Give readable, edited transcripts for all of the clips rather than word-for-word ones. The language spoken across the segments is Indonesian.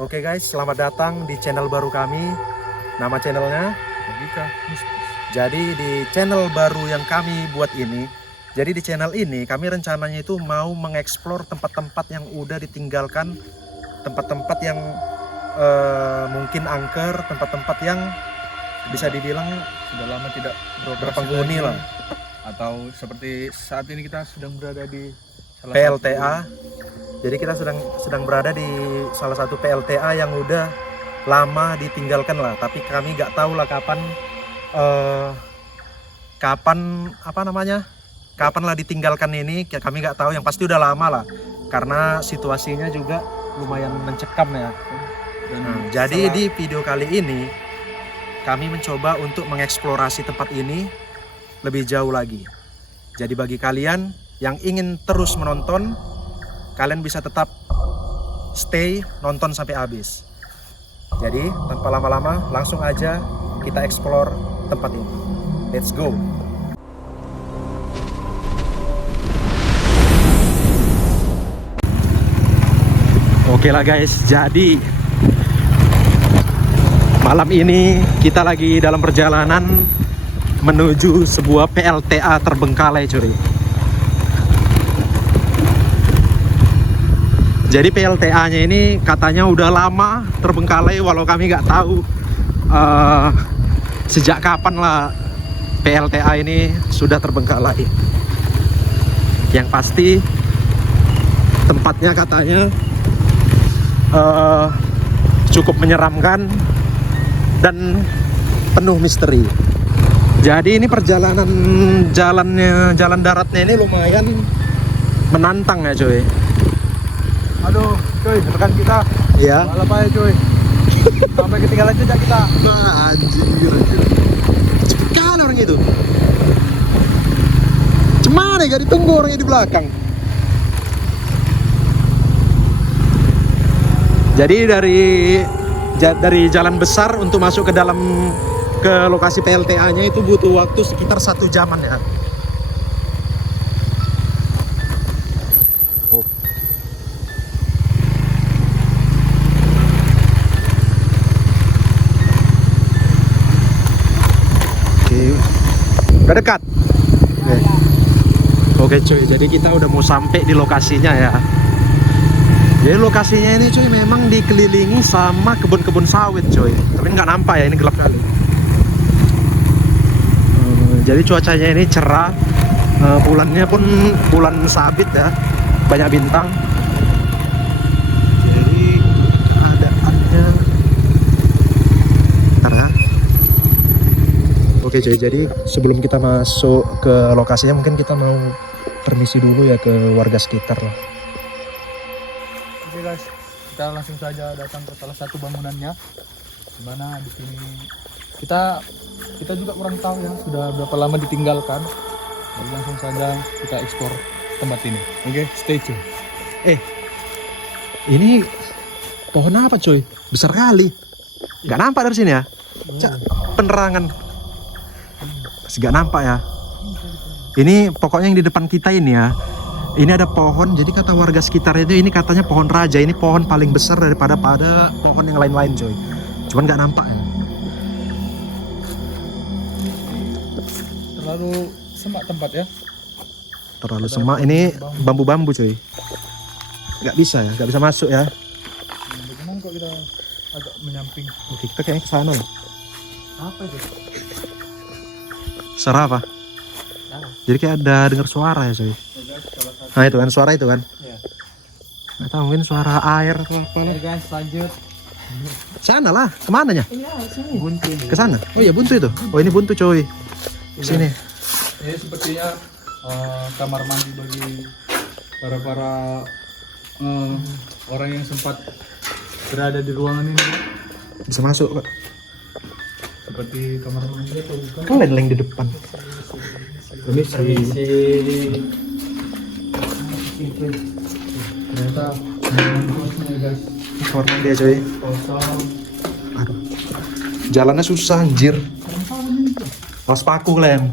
Oke guys, selamat datang di channel baru kami. Nama channelnya Logika Mistis. Jadi di channel baru yang kami buat ini, jadi di channel ini kami rencananya itu mau mengeksplor tempat-tempat yang udah ditinggalkan, tempat-tempat yang mungkin angker, tempat-tempat yang bisa dibilang Sudah lama tidak berpenghuni lagi. lah. Atau seperti saat ini kita sedang berada di salah PLTA. Jadi kita sedang berada di salah satu PLTA yang udah lama ditinggalkan lah. Tapi kami nggak tahu lah kapan kapan lah ditinggalkan ini. Kami nggak tahu. Yang pasti udah lama lah. Karena situasinya juga lumayan mencekam ya. Jadi di video kali ini kami mencoba untuk mengeksplorasi tempat ini lebih jauh lagi. Jadi bagi kalian yang ingin terus menonton, kalian bisa tetap stay nonton sampai habis. Jadi tanpa lama-lama langsung aja kita explore tempat ini. Let's go. Oke lah guys, jadi malam ini kita lagi dalam perjalanan menuju sebuah PLTA terbengkalai cuy. Jadi PLTA-nya ini katanya udah lama terbengkalai, walau kami nggak tahu sejak kapan lah PLTA ini sudah terbengkalai. Yang pasti tempatnya katanya cukup menyeramkan dan penuh misteri. Jadi ini perjalanan jalan daratnya ini lumayan menantang ya cuy. Aduh, cuy, rekan kita. Iya. Balap aja, cuy. Sampai ketinggalan jejak kita. Anjir. Cepet kali orang itu. Cemana gak ditunggu orangnya di belakang. Jadi dari jalan besar untuk masuk ke dalam ke lokasi PLTA-nya itu butuh waktu sekitar 1 jaman ya. Udah dekat. Oke cuy, jadi kita udah mau sampai di lokasinya ya. Jadi lokasinya ini cuy memang dikelilingi sama kebun-kebun sawit cuy. Tapi nggak nampak ya, ini gelap kali. Jadi cuacanya ini cerah. Bulannya pun bulan sabit ya, banyak bintang. Jadi keadaannya ntar ya. Oke cuy, jadi sebelum kita masuk ke lokasinya mungkin kita mau permisi dulu ya ke warga sekitar lah. Oke guys, kita langsung saja datang ke salah satu bangunannya. Dimana di sini kita juga kurang tahu ya sudah berapa lama ditinggalkan. Jadi langsung saja kita eksplor tempat ini. Oke, stay tune. Ini pohon apa cuy? Besar kali. Nggak nampak dari sini ya? Penerangan. Masih nggak nampak ya? Ini pokoknya yang di depan kita ini ya. Ini ada pohon, jadi kata warga sekitar itu ini katanya pohon raja. Ini pohon paling besar daripada pohon yang lain-lain cuy. Cuman nggak nampak ya. Terlalu semak tempat ya. Terlalu semak. Ini bambu-bambu cuy. Nggak bisa ya, nggak bisa masuk ya. Bagaimana kok kita agak menyamping? Oke, kita kayaknya ke sana. Apa itu? Suara apa? Jadi kayak ada dengar suara ya cuy. Nah itu kan suara itu kan. Ya. Nggak tahu, mungkin suara air atau apa lah. Oke guys, lanjut. Sana lah, kemananya? Iya, sini. Buntu. Ke sana. Oh iya buntu itu. Oh ini buntu coy. Sini. Ini sepertinya kamar mandi bagi para orang yang sempat berada di ruangan ini. Bisa masuk kok. Seperti kamar mandi atau bukan? Kan lain di depan. Permisi. Ternyata kosnya guys. Kamar mandi ya coy. Kosong. Aduh. Jalannya susah anjir. Pas paku lem.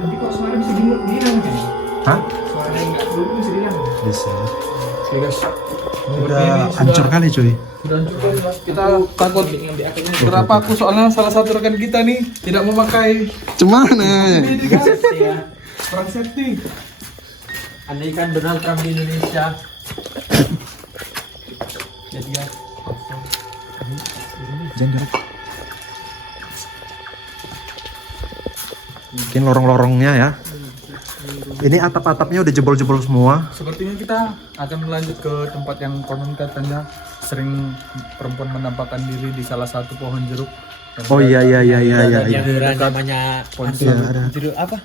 Tapi kok suara bisa dihilang kan? Hah? Suara yang nggak dulu bisa dihilang. Bisa. Oke guys, Udah hancur kali cuy. Dan juga kita takut berapa aku soalnya salah satu rekan kita nih tidak memakai Cuman ini guys. Kurang safety. Andai kan Donald Trump di Indonesia. Jadi ya. jangan. Mungkin lorong-lorongnya ya. Ini atap-atapnya udah jebol-jebol semua. Sepertinya kita akan melanjut ke tempat yang konon katanya sering perempuan menampakkan diri di salah satu pohon jeruk. Oh iya. Yang namanya Iya, ada. jeruk apa?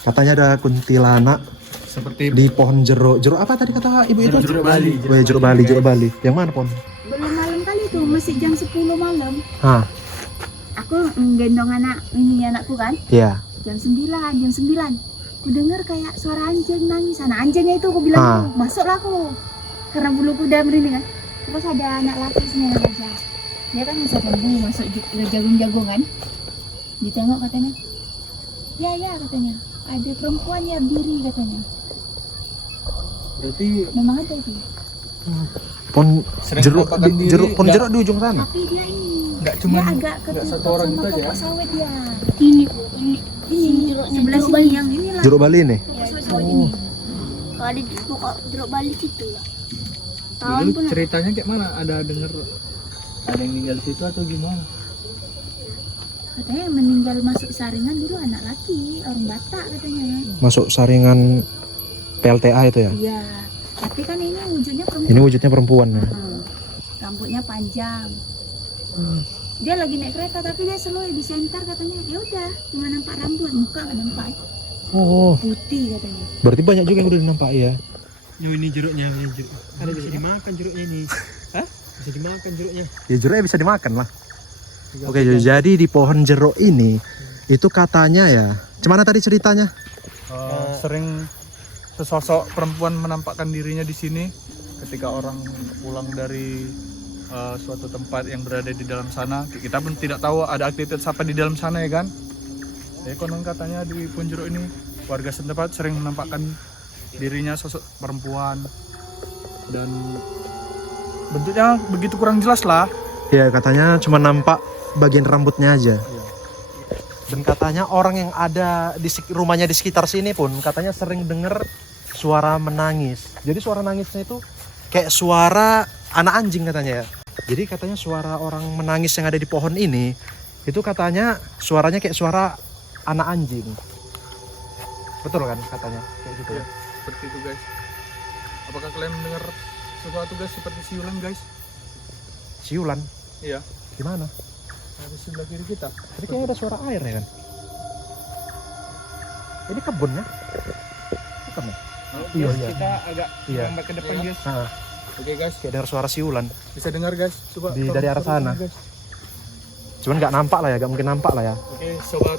Katanya ada kuntilanak Seperti di pohon jeruk. Jeruk apa tadi kata ibu itu? Jeruk Bali. Oh iya, jeruk Bali. Yang mana pohon? Belum malam kali tuh, masih jam 10 malam. Hah, Aku gendong anakku kan, iya. jam 9. Aku dengar kayak suara anjing nangis. Anak anjingnya itu aku bilang, Ah. masuklah aku. Karena buluku udah merinding kan. Terus ada anak laki sini yang aja. Dia kan bisa lembu masuk jagung-jagung kan. Ditengok katanya. Ya katanya. Ada perempuan ya biri katanya. berarti Memang ada itu. Pohon sering jeruk menampakkan diri. pohon jeruk di ujung sana. Tapi dia ini Nggak dia cuman agak nggak ketutup satu orang sama itu aja ya? pokok sawit dia. Ini sebelah sini yang inilah. Jeruk Bali nih. Sawit ini. Kalau ada di pokok jeruk Bali situ lah. Tahun Dulu pun ada. ceritanya kayak mana? Ada denger ada yang tinggal di situ atau gimana? Katanya yang meninggal masuk saringan dulu anak laki, orang Batak katanya. Masuk saringan PLTA itu ya. Iya. Tapi kan ini wujudnya perempuan. Ini wujudnya perempuan ya. Rambutnya panjang. Dia lagi naik kereta tapi dia selalu di senter katanya. Ya udah, cuma nampak rambut, muka nggak nampak. Oh, Putih katanya. berarti banyak juga yang udah nampak ya. Ini jeruknya, Ada bisa dimakan jeruknya ini. Hah? Bisa dimakan jeruknya. Ya jeruknya bisa dimakan lah. Oke, jadi di pohon jeruk ini itu katanya ya. Gimana tadi ceritanya? Sering sesosok perempuan menampakkan dirinya di sini ketika orang pulang dari suatu tempat yang berada di dalam sana. Kita pun tidak tahu ada aktivitas apa di dalam sana ya kan. Ya konon katanya di pohon jeruk ini warga setempat sering menampakkan dirinya sosok perempuan dan bentuknya begitu kurang jelas lah. Ya katanya cuma nampak bagian rambutnya aja. Dan katanya orang yang ada di rumahnya di sekitar sini pun katanya sering dengar suara menangis. Jadi suara nangisnya itu kayak suara anak anjing katanya ya. Jadi katanya suara orang menangis yang ada di pohon ini itu katanya suaranya kayak suara anak anjing. Betul kan katanya kayak gitu ya. Seperti itu guys. Apakah kalian mendengar sesuatu guys seperti siulan guys? Siulan. Iya. Gimana? Di sebelah kiri kita. Tadi kayaknya ada suara air ya kan? Ini kebun ya? Bukan ya? Iya, iya. Kita agak Iya. lambat ke depan guys. Nah, Oke guys, kayak dengar suara siulan. bisa dengar guys. Coba Dari tolong arah sana. guys. Cuman nggak nampak lah ya, nggak mungkin nampak lah ya. Oke sobat.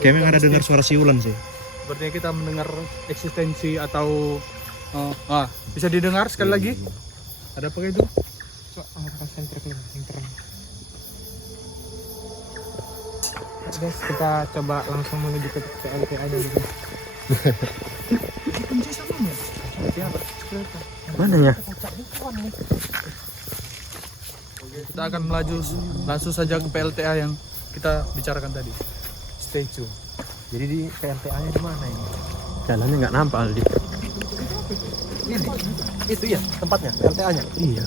Kayaknya nggak ada dengar suara siulan sih. Sepertinya kita mendengar eksistensi atau bisa didengar sekali lagi. Ada apa itu? Guys, kita coba langsung menuju ke PLTA dulu. Mana ya? Kita akan melaju langsung saja ke PLTA yang kita bicarakan tadi. Stay tune. Jadi di PLTA-nya di mana ini? Jalannya nggak nampak Aldi. Ini. Itu ya tempatnya, PLTA-nya. Iya.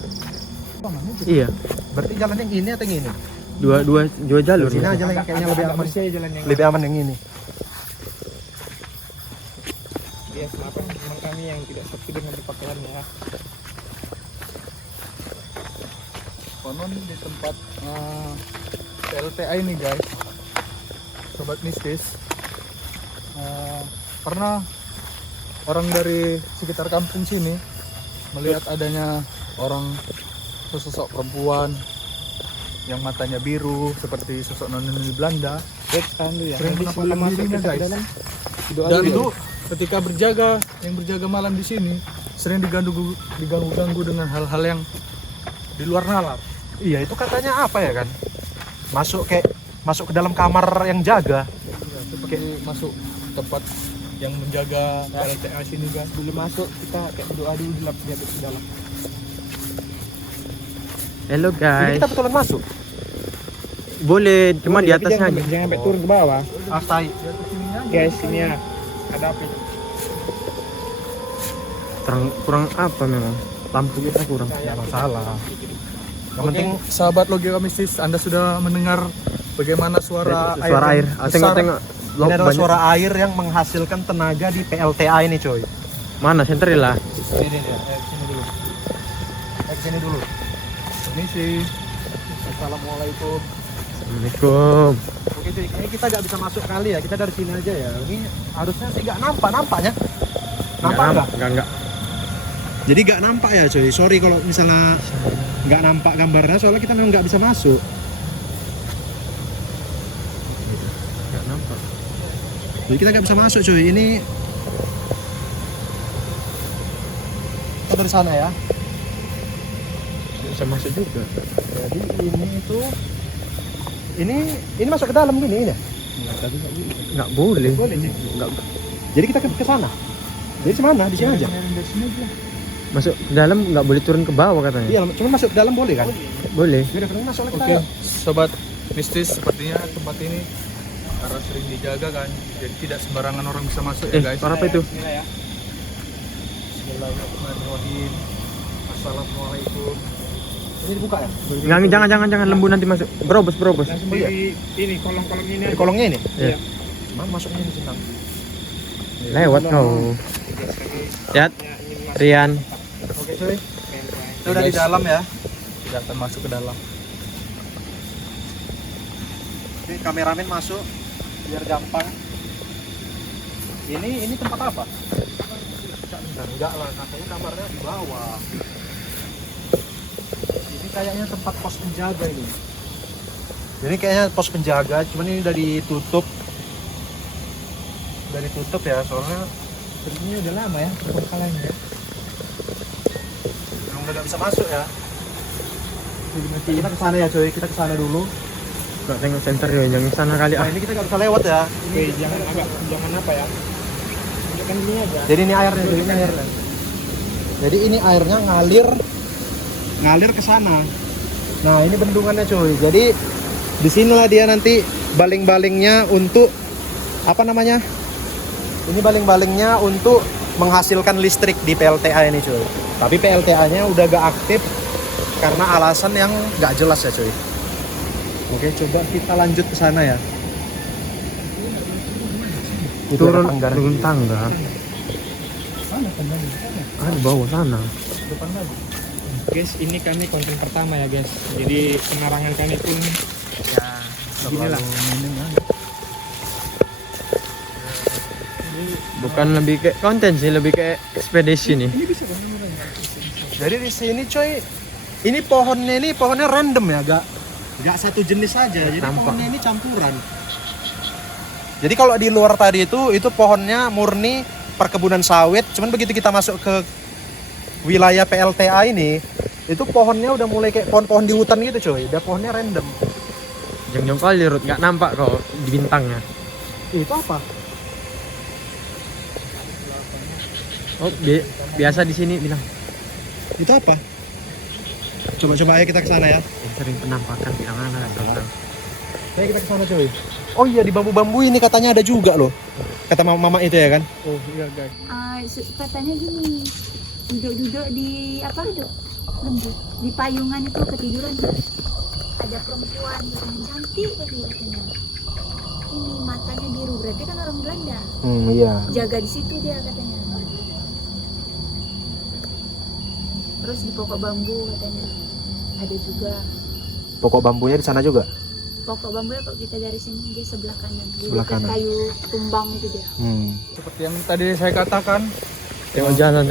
Iya. Berarti jalan yang ini atau yang ini? Dua jalur. Sini aja lah yang kayaknya lebih aman. Lebih aman yang ini. Ya, maafkan teman kami yang tidak sepi dengan berpakaiannya ya. Konon di tempat PLTA ini guys, sobat mistis, pernah orang dari sekitar kampung sini melihat adanya orang sesosok perempuan yang matanya biru seperti sosok noni Belanda sering menampakkan dirinya guys. Dan itu ketika yang berjaga malam di sini sering diganggu dengan hal-hal yang di luar nalar. Iya, itu katanya apa ya kan? Masuk ke dalam kamar yang jaga. Seperti masuk tempat yang menjaga PLTA sini guys. Belum masuk kita kayak berdoa dulu di dalam. Hello Ini guys. kita betulan masuk. Boleh, cuma di atasnya aja. Jangan sampai turun ke bawah. Tai. Guys, ini ya. Ada api. Kurang apa memang? Lampu kita kurang. Tidak masalah. Yang Oke, penting sahabat logika mistis, Anda sudah mendengar bagaimana suara Suara air. yang besar. Tengok-tengok. ini adalah suara air yang menghasilkan tenaga di PLTA ini, coy. Mana senternya lah? Ini dia. Sini dulu. Sini dulu. Ini sih. Assalamualaikum. Assalamualaikum. Oke, cuy. Kayaknya kita nggak bisa masuk kali ya. Kita dari sini aja ya. Ini harusnya sih nggak nampaknya. Nampak nggak? Enggak. Jadi nggak nampak ya, coy. Sorry kalau misalnya nggak nampak gambarnya, soalnya kita memang nggak bisa masuk. Enggak nampak. Jadi kita nggak bisa masuk, coy. Ini kita dari sana ya. Bisa masuk juga. Jadi ini masuk ke dalam gini ya. Enggak boleh. Boleh, Cik. Enggak Jadi kita ke sana. Jadi semana? Di sini aja. masuk ke dalam, enggak boleh turun ke bawah katanya. Iya, cuma masuk ke dalam boleh kan? Boleh. Yaudah, kita masuk lah kita. Oke, sobat mistis, sepertinya tempat ini karena sering dijaga kan, jadi tidak sembarangan orang bisa masuk ya guys. Suara apa itu? Bismillahirrahmanirrahim. Assalamualaikum. Ini dibuka ya? Jangan lembu nanti masuk. Berobos. Langsung Iya. di ini kolong-kolong ini Di aja. kolongnya ini? Iya. Mana masuknya ini senang? Lewat kau. Lihat, Rian. Oke, cuy. Kita udah di dalam ya. Tidak akan masuk ke dalam. Ini kameramen masuk biar gampang. Ini tempat apa? Enggak lah, katanya kamarnya di bawah. Ini kayaknya tempat pos penjaga ini. Jadi kayaknya pos penjaga, cuman ini udah ditutup. Udah ditutup ya, soalnya sebenarnya udah lama ya perbengkalannya ya. Memang udah gak bisa masuk ya. Kita ke sana ya, coy. Kita ke sana dulu. Enggak tengok center ya, jangan sana kali Nah, ini kita nggak bisa lewat ya. Oke, jangan apa ya? Tunjukkan ini aja. Jadi ini airnya, Jadi ini airnya ngalir ke sana. Nah, ini bendungannya, coy. Jadi di sinilah dia nanti baling-balingnya untuk apa namanya? Ini baling-balingnya untuk menghasilkan listrik di PLTA ini, coy. Tapi PLTA-nya udah gak aktif karena alasan yang gak jelas ya, coy. Oke, coba kita lanjut ke sana ya. turun Anggaran. tangga. Ah, di bawah sana. Guys, ini kami konten pertama ya guys. Jadi penerangan kami pun ya beginilah. Bukan lebih ke konten sih, lebih ke ekspedisi nih. Jadi di sini, coy, ini pohonnya random ya, gak satu jenis saja. Jadi Nampak. pohonnya ini campuran. Jadi kalau di luar tadi itu pohonnya murni perkebunan sawit. Cuman begitu kita masuk ke wilayah PLTA ini, itu pohonnya udah mulai kayak pohon-pohon di hutan gitu, coy. Udah pohonnya random. Jeng-jeng kali Rut, nggak nampak kok di bintangnya. Itu apa? Oh, biasa di sini bilang. Itu apa? Coba ayo kita ke sana ya. Sering penampakan bilang anak orang. Ayo kita ke sana, coy. Oh iya, di bambu-bambu ini katanya ada juga loh. Kata mama itu ya kan? Oh iya guys. Katanya gini, duduk-duduk di apa duduk lembut di payungan itu ketiduran ada perempuan yang cantik katanya. Ini matanya biru, berarti kan orang Belanda. Iya. Jaga di situ dia katanya. Terus di pokok bambu katanya ada juga. Pokok bambunya di sana juga. Pokok bambu ya kalau kita dari sini dia sebelah kanan. Di Sebelah dekat kanan. kayu tumbang itu dia. Seperti yang tadi saya katakan, Tengok jalan.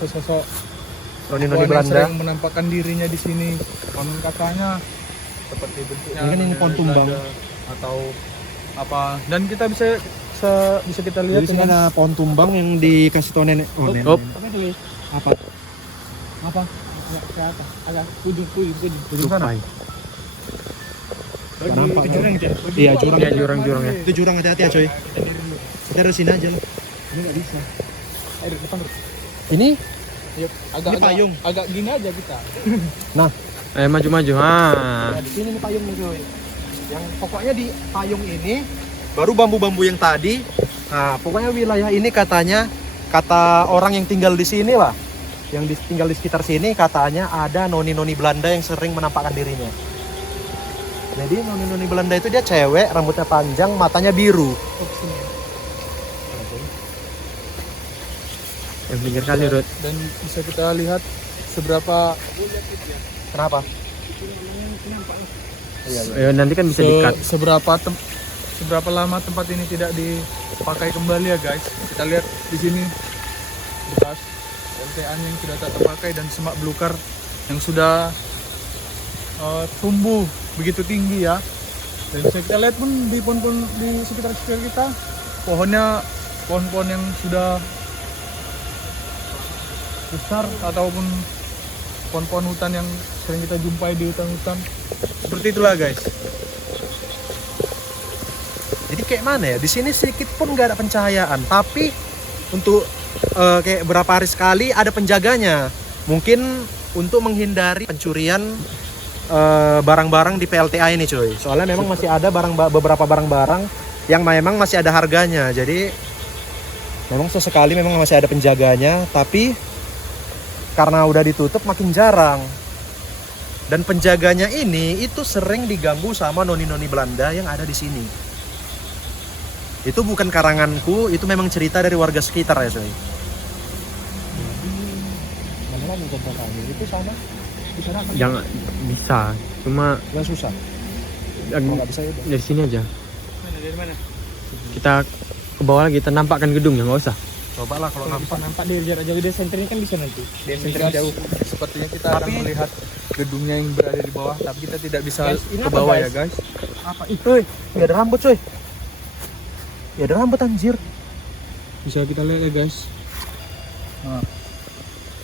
sosok Noni perempuan yang Belanda. sering menampakkan dirinya di sini. Konon katanya seperti bentuknya Ini kan ini pohon tumbang. Belanda atau apa. Dan kita bisa kita lihat Jadi sini ada pohon tumbang yang dikasih tau nenek. Oh, nenek. Op. Apa? apa? Agak ke atas, agak ujung. Ujung sana. Nggak nampak. Jurang aja. Iya, jurang. Iya, jurang-jurangnya. Itu jurang, hati-hati ya, coy. Kita dari sini aja lah. Ini nggak bisa. Ayo depan. Ini Agak Ini payung. agak gini aja kita. Maju-maju. Nah, di sini nih payungnya cuy. Yang pokoknya di payung ini baru bambu-bambu yang tadi. Nah, pokoknya wilayah ini katanya, kata orang yang tinggal di sini lah, yang tinggal di sekitar sini, katanya ada noni-noni Belanda yang sering menampakkan dirinya. Jadi noni-noni Belanda itu dia cewek, rambutnya panjang, matanya biru. Yang pinggir kali, Rut. Dan bisa kita lihat seberapa Kenapa? Iya, iya. Ayo, nanti kan bisa dikat. seberapa lama tempat ini tidak dipakai kembali ya guys. Kita lihat di sini bekas LTA yang sudah tak terpakai dan semak belukar yang sudah tumbuh begitu tinggi ya. Dan bisa kita lihat pun di pohon-pohon di sekitar kita, pohon-pohon yang sudah besar ataupun pohon-pohon hutan yang sering kita jumpai di hutan-hutan. Seperti itulah guys. Jadi kayak mana ya? Di sini sedikit pun nggak ada pencahayaan, tapi untuk kayak berapa hari sekali ada penjaganya. Mungkin untuk menghindari pencurian barang-barang di PLTA ini, cuy. Soalnya memang masih ada beberapa barang-barang yang memang masih ada harganya. Jadi memang sesekali memang masih ada penjaganya, tapi karena udah ditutup makin jarang. Dan penjaganya ini itu sering diganggu sama noni-noni Belanda yang ada di sini. Itu bukan karanganku, itu memang cerita dari warga sekitar ya, coy. Mana lagi contohnya? Itu sama di sana kan? Yang bisa, cuma Yang susah. yang Kalau nggak bisa ya udah. dari sini aja. Dari mana? Kita ke bawah lagi, kita nampakkan gedungnya, nggak usah. Coba lah kalau nampak. Nampak dari jarak jauh, dari senternya kan bisa nanti. Dari senternya jauh. Sepertinya kita akan Tapi- melihat gedungnya yang berada di bawah, tapi kita tidak bisa Guys, ini ke apa, bawah guys? ya guys. Apa itu? Ya ada rambut, coy. Ya ada rambut anjir. Bisa kita lihat ya guys. Oh,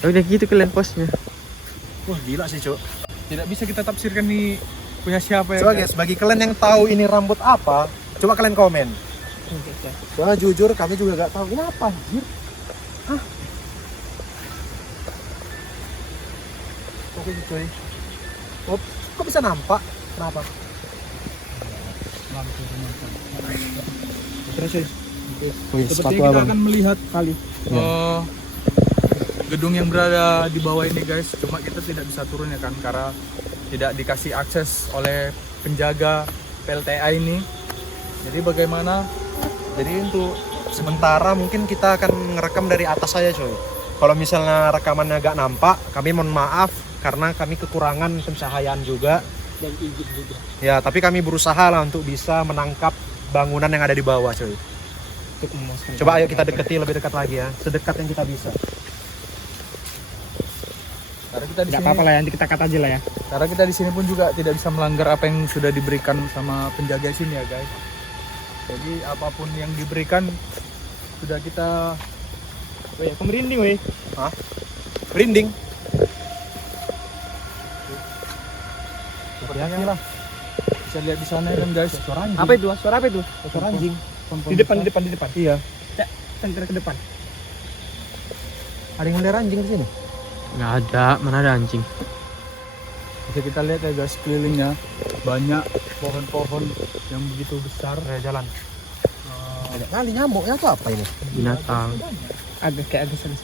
udah gitu kalian posnya. Wah, gila sih, Cuk. Tidak bisa kita tafsirkan nih punya siapa ya Coba guys, bagi kalian yang tahu ini rambut apa, coba kalian komen. Soalnya jujur kami juga gak tahu ini apa anjir. Hah? Oke, coy. Oh, kok bisa nampak? Kenapa? Terus, coy. Wih, Seperti kita akan melihat kali gedung yang berada di bawah ini guys. Cuma kita tidak bisa turun ya kan, karena tidak dikasih akses oleh penjaga PLTA ini. Jadi bagaimana? Jadi untuk sementara mungkin kita akan ngerekam dari atas saja, coy. Kalau misalnya rekamannya agak nampak, kami mohon maaf karena kami kekurangan pencahayaan juga. Dan izin juga. Ya, tapi kami berusaha lah untuk bisa menangkap bangunan yang ada di bawah, coy. Untuk memuaskan. Coba ayo kita deketi lebih dekat lagi ya, sedekat yang kita bisa. Karena kita di Nggak sini, apa-apa lah, nanti kita cut aja lah ya. karena kita di sini pun juga tidak bisa melanggar apa yang sudah diberikan sama penjaga sini ya guys. Jadi apapun yang diberikan sudah kita Weh, aku merinding, weh. Merinding. sepertinya lah. Bisa lihat di sana kan guys. Suara anjing. Apa itu? Suara apa itu? Suara anjing. Di depan, di depan, di depan. Iya. Center ke depan. Ada yang melihara anjing di sini? Nggak ada, mana ada anjing. Bisa kita lihat ya guys, kelilingnya banyak pohon-pohon yang begitu besar. Jalan. Ada kali nyamuknya tuh apa ini? Binatang. Ada kayak ada sana.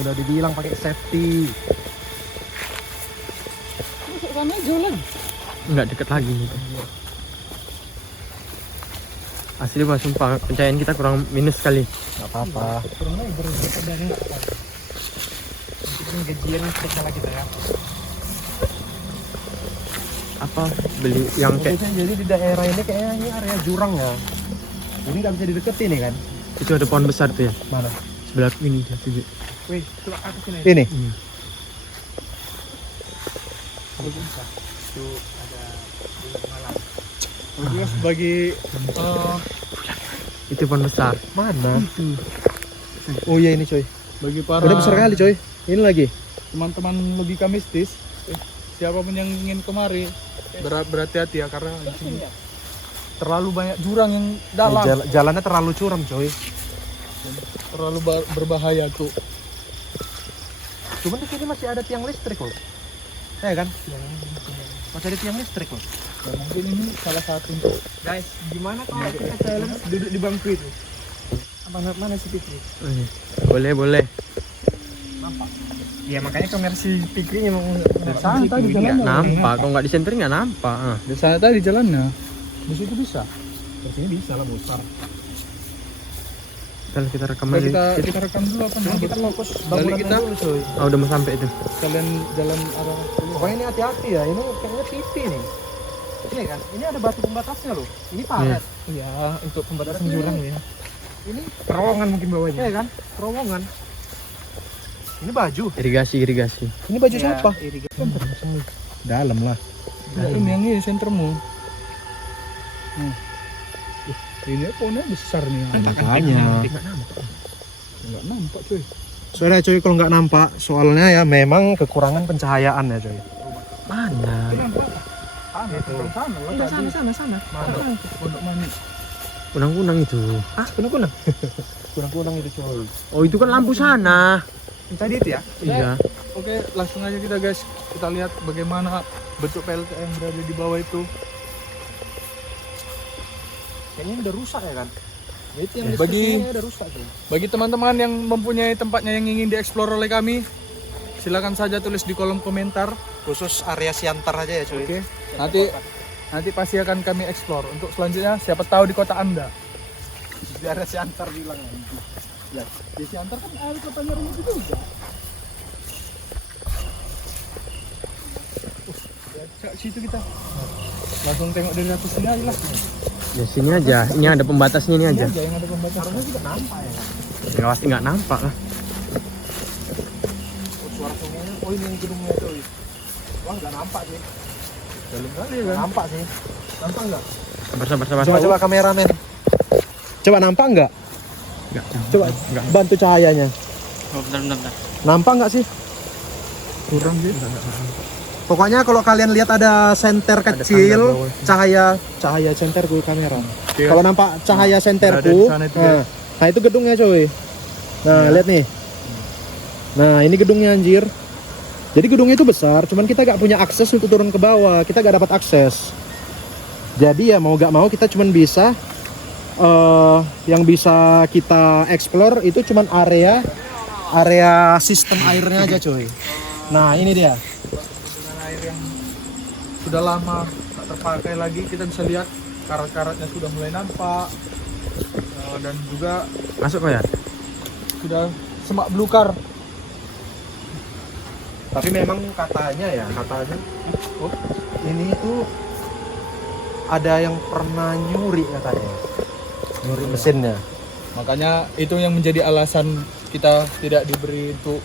Udah dibilang pakai safety. Sana jalan. Nggak deket lagi nih. Asli Pak, sumpah pencahayaan kita kurang minus sekali. Gak apa-apa. Gajian spesial kita ya. Apa beli yang kayak Jadi di daerah ini kayaknya ini area jurang ya. Ini nggak bisa dideketin nih kan? itu ada pohon besar tuh ya? Mana? Sebelah ini dia tuh. Wih, coba aku sini. Ini. Ini. Terus bagi Itu pohon besar. Mana? Oh iya ini coy. bagi para Udah besar kali coy. Ini lagi. teman-teman logika mistis, siapapun yang ingin kemari berhati-hati ya, karena di sini terlalu banyak jurang yang dalam. Jalannya terlalu curam coy. terlalu berbahaya tuh. Cuman di sini masih ada tiang listrik loh. Ya kan? Masih ada tiang listrik loh. Dan mungkin ini salah satu untuk Guys, gimana kalau kita challenge duduk di bangku itu? Mana si Fikri? Boleh. Ya makanya kamera si Fikri mau sana tadi jalannya. Nampak, kalau nggak disenter nggak nampak. Di sana tadi jalannya. Di situ bisa. Di sini bisa lah besar. Kita rekam Coba lagi. kita rekam dulu apa Cuma kita fokus balik bangunan kita dulu coy. Oh, udah mau sampai itu. kalian jalan arah Pokoknya ini hati-hati ya. Ini kayaknya tipi nih. Ini kan? Ini ada batu pembatasnya loh. Ini paret. Iya, untuk pembatasan Berarti jurang ya. Ini Terowongan mungkin bawahnya. ya kan? Terowongan. Ini baju. Irigasi. Ini baju Ya, siapa? irigasi. Dalam lah. Nah, ini yang ini sentermu. Ini pohonnya besar nih. Makanya. Enggak nampak cuy. Sorry coy kalau nggak nampak. Soalnya ya memang kekurangan pencahayaan ya coy. Mana? Sana. Pondok Mani. Kunang-kunang itu. Ah, kunang-kunang. Kunang-kunang itu coy. Oh, itu kan lampu sana. Tadi itu ya. Iya. Oke, langsung aja kita guys. Kita lihat bagaimana bentuk PLT yang berada di bawah itu. Kayaknya udah rusak ya kan? Ya, itu yang Bagi- listriknya udah rusak tuh. Bagi teman-teman yang mempunyai tempatnya yang ingin dieksplor oleh kami, silakan saja tulis di kolom komentar. Khusus area Siantar aja ya coy. Oke. Nanti pasti akan kami eksplor. Untuk selanjutnya siapa tahu di kota Anda. Di area Siantar bilang. Ya, di Siantar kan ada kotanya rumah itu juga. Situ kita. Langsung tengok dari atas sini aja lah. Ya sini aja. Ini ada pembatasnya ini aja. Aja yang ada pembatas. Harusnya juga nampak ya kan? Ya pasti nggak nampak lah. Oh, suara sungainya. Oh ini yang gedungnya coy. Wah nggak nampak sih. Dalam kali ya Nggak kan. nampak sih. Nampak nggak? Sabar. Coba kameramen. Coba nampak nggak? Nggak. Coba bantu cahayanya. Oh, bentar. Nampak nggak sih? Kurang sih. Pokoknya kalau kalian lihat ada senter kecil, cahaya senter gue kamera. Oke. Kalau nampak cahaya Berada senterku, di sana itu, ya. nah itu gedungnya coy. Nah lihat nih. Nah ini gedungnya anjir. Jadi gedungnya itu besar, cuman kita gak punya akses untuk turun ke bawah. Kita gak dapat akses. Jadi ya mau gak mau kita cuman bisa yang bisa kita explore itu cuman area sistem airnya aja coy. Nah ini dia. Dengan air yang sudah lama tak terpakai lagi, kita bisa lihat karat-karatnya sudah mulai nampak. Dan juga Masuk kok ya? sudah semak belukar. Tapi memang katanya oh, ini tuh ada yang pernah nyuri katanya. Nyuri mesinnya. Makanya itu yang menjadi alasan kita tidak diberi untuk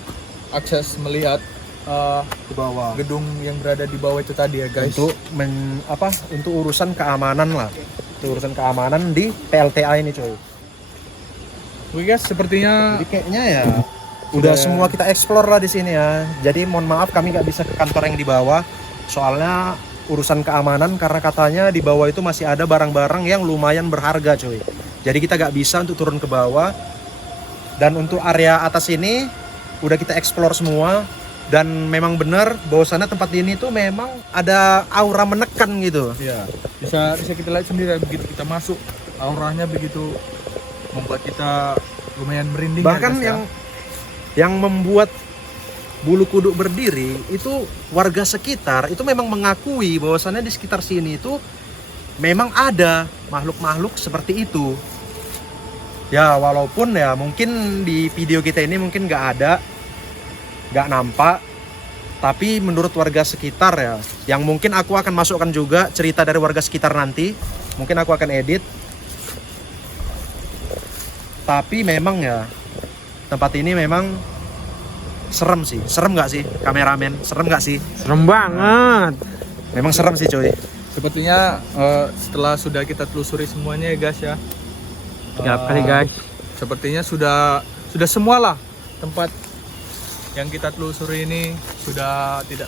akses melihat Di bawah. gedung yang berada di bawah itu tadi ya guys. Untuk untuk urusan keamanan lah. Untuk urusan keamanan di PLTA ini coy. Oke guys, sepertinya Jadi kayaknya ya udah semua kita explore lah di sini ya. Jadi mohon maaf kami nggak bisa ke kantor yang di bawah. Soalnya urusan keamanan karena katanya di bawah itu masih ada barang-barang yang lumayan berharga coy. Jadi kita nggak bisa untuk turun ke bawah. Dan untuk area atas ini udah kita explore semua. Dan memang benar bahwasannya tempat ini tuh memang ada aura menekan gitu. ya bisa kita lihat sendiri begitu kita masuk, auranya begitu membuat kita lumayan merinding. Bahkan ya, guys, yang membuat bulu kuduk berdiri itu warga sekitar itu memang mengakui bahwasannya di sekitar sini itu memang ada makhluk-makhluk seperti itu. Ya walaupun ya mungkin di video kita ini mungkin nggak nampak, tapi menurut warga sekitar ya, yang mungkin aku akan masukkan juga cerita dari warga sekitar nanti, mungkin aku akan edit. Tapi memang ya tempat ini memang serem sih. Serem nggak sih kameramen? Serem nggak sih? Serem banget. Memang serem sih coy. sepertinya setelah sudah kita telusuri semuanya ya guys ya. Siap kali guys. Sepertinya sudah semualah tempat yang kita telusuri ini sudah tidak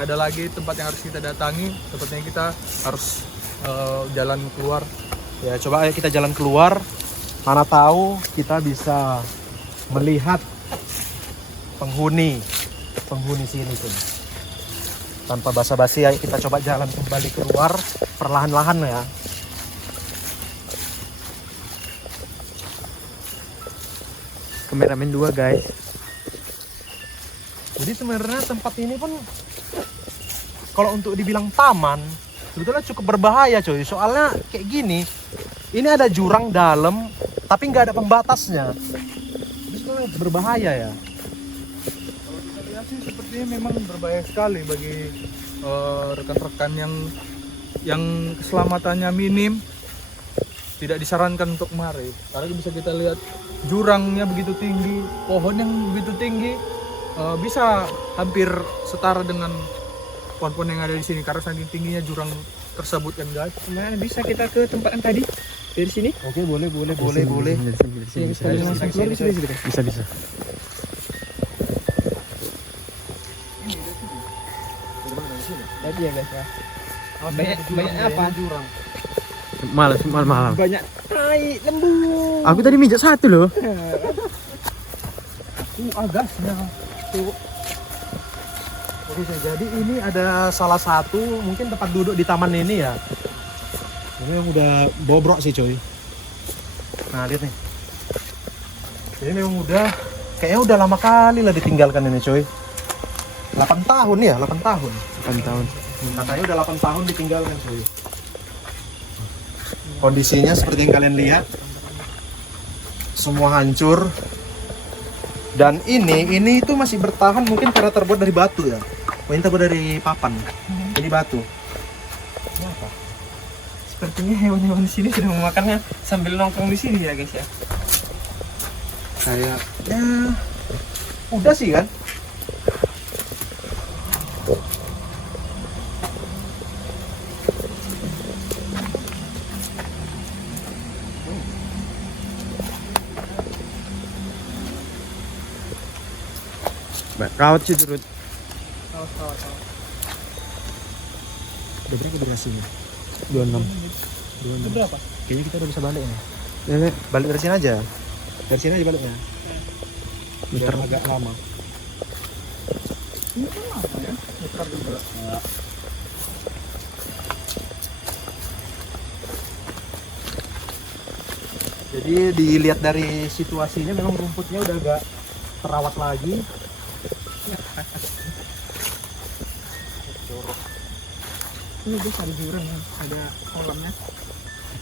ada lagi tempat yang harus kita datangi. Sepertinya kita harus jalan keluar. Ya coba ayo kita jalan keluar. Mana tahu kita bisa melihat penghuni sini tuh. Tanpa basa-basi, ayo kita coba jalan kembali keluar perlahan-lahan ya. Kameramen 2 guys. Jadi sebenarnya tempat ini pun kalau untuk dibilang taman sebetulnya cukup berbahaya coy. Soalnya kayak gini, ini ada jurang dalam tapi nggak ada pembatasnya. Jadi sebenarnya berbahaya ya. Kalau kita lihat sih sepertinya memang berbahaya sekali bagi rekan-rekan yang keselamatannya minim. Tidak disarankan untuk mari. Karena bisa kita lihat jurangnya begitu tinggi, pohon yang begitu tinggi, bisa hampir setara dengan pohon-pohon yang ada di sini karena saking tingginya jurang tersebut kan guys. Mana bisa kita ke tempat yang tadi? Dari sini? Oke, boleh. Bisa. Tadi ya guys ya. Banyak apa? Jurang. Malam. Banyak tai lembu. Aku tadi mijak 1 loh. Agasnya tuh. Oke, jadi ini ada salah satu mungkin tempat duduk di taman ini ya. Ini yang udah bobrok sih coy. Nah lihat nih. Ini memang kayaknya udah lama kali lah ditinggalkan ini coy. 8 tahun ya, 8 tahun. 8 tahun. Katanya udah 8 tahun ditinggalkan coy. Kondisinya seperti yang kalian lihat. Semua hancur. Dan ini itu masih bertahan mungkin karena terbuat dari batu ya. Ini terbuat dari papan. Ini batu. Sepertinya hewan-hewan di sini sudah memakannya sambil nongkrong di sini ya guys ya. Kayaknya udah sih kan. Rawat sih turut. Udah berapa durasinya? 26. Berapa? Kayaknya kita udah bisa balik nih. Nenek, Balik dari sini aja. Dari sini aja baliknya. Biar Muter. agak lama. Ini kan apa ya? Muter juga. Jadi dilihat dari situasinya memang rumputnya udah agak terawat lagi. Ini guys ada jurang, ada kolamnya.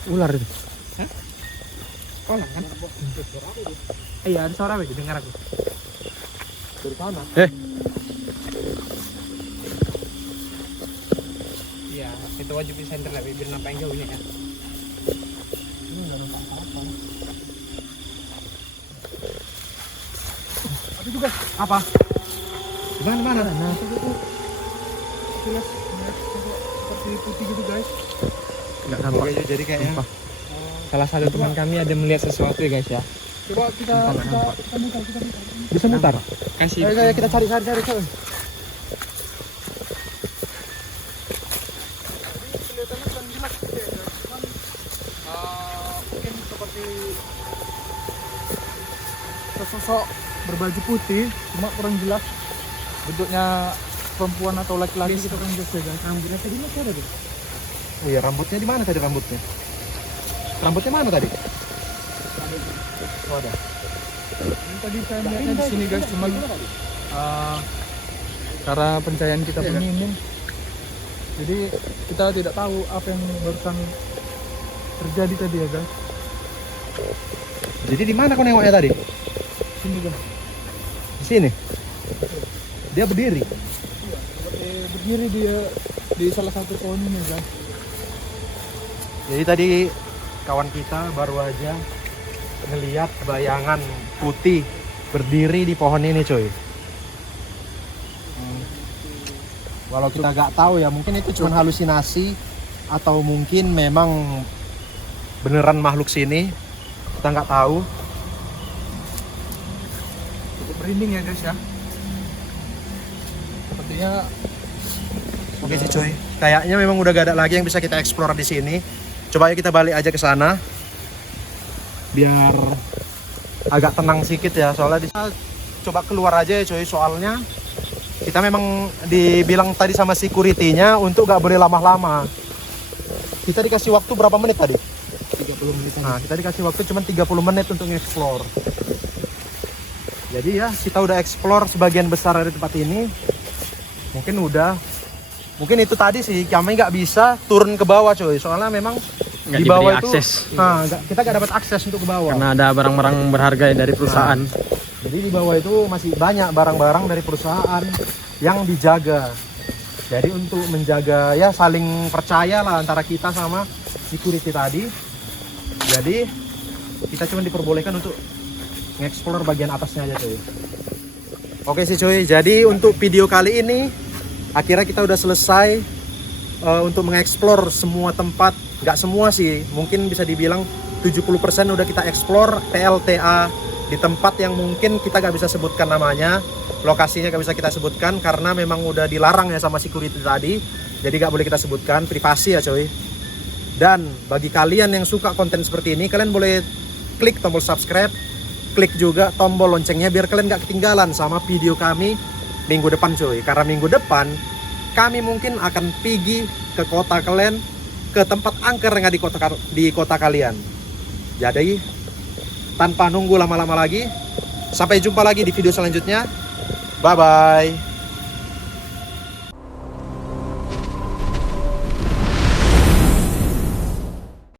ular itu. Kolam kan? Iya ada suara begitu dengar aku. Dari sana. Iya itu wajib di center lah biar nampak yang jauhnya ya. Ini nggak ada apa-apa. Tapi juga apa? Di mana? Nah, itu jelas seperti putih gitu guys. Enggak nampak. Oke, jadi kayaknya Sumpah. Salah satu teman kami ada melihat sesuatu ya guys ya. Coba kita mutar. bisa mutar. Kasih. Ayo kita cari. Kelihatannya kan jelas gitu ya guys. Cuman mungkin seperti sesosok berbaju putih, cuma kurang jelas bentuknya perempuan atau laki-laki gitu kan guys ya guys. Rambutnya tadi masih ada tuh. Oh iya, rambutnya di mana tadi rambutnya? Rambutnya mana tadi? Oh, ada. Ini tadi saya lihatnya di sini guys, cuman karena pencahayaan kita minim, jadi kita tidak tahu apa yang barusan terjadi tadi ya guys. Jadi di mana kau nengoknya tadi? Sini guys. Di sini. Dia berdiri. Seperti berdiri dia di salah satu pohon ini guys. Jadi tadi kawan kita baru aja ngelihat bayangan putih berdiri di pohon ini, coy. Walau kita nggak tahu ya, mungkin itu cuma halusinasi atau mungkin memang beneran makhluk sini. Kita nggak tahu. Cukup merinding ya guys ya. Sepertinya Oke sih, coy. Kayaknya memang udah gak ada lagi yang bisa kita explore di sini. Coba ayo kita balik aja ke sana. biar agak tenang sedikit ya, soalnya coba keluar aja ya coy, soalnya kita memang dibilang tadi sama security-nya untuk gak boleh lama-lama. Kita dikasih waktu berapa menit tadi? 30 menit. Nah, kita dikasih waktu cuma 30 menit untuk nge-explore. Jadi ya, kita udah explore sebagian besar dari tempat ini. Mungkin itu tadi sih, kami nggak bisa turun ke bawah coy. Soalnya memang Nggak di bawah diberi itu akses. kita nggak dapat akses untuk ke bawah. Karena ada barang-barang berharga dari perusahaan. Jadi di bawah itu masih banyak barang-barang dari perusahaan yang dijaga. Jadi untuk menjaga ya saling percaya lah antara kita sama security tadi. Jadi kita cuma diperbolehkan untuk nge-explore bagian atasnya aja cuy. Oke sih cuy, jadi untuk video kali ini akhirnya kita udah selesai untuk mengeksplor semua tempat. Nggak semua sih, mungkin bisa dibilang 70% udah kita explore PLTA di tempat yang mungkin kita nggak bisa sebutkan namanya, lokasinya nggak bisa kita sebutkan karena memang udah dilarang ya sama security tadi. Jadi nggak boleh kita sebutkan, privasi ya coy. Dan bagi kalian yang suka konten seperti ini, kalian boleh klik tombol subscribe, klik juga tombol loncengnya biar kalian nggak ketinggalan sama video kami minggu depan coy. Karena minggu depan kami mungkin akan pergi ke kota kalian, ke tempat angker yang ada di kota kalian. Jadi tanpa nunggu lama-lama lagi, sampai jumpa lagi di video selanjutnya. Bye bye.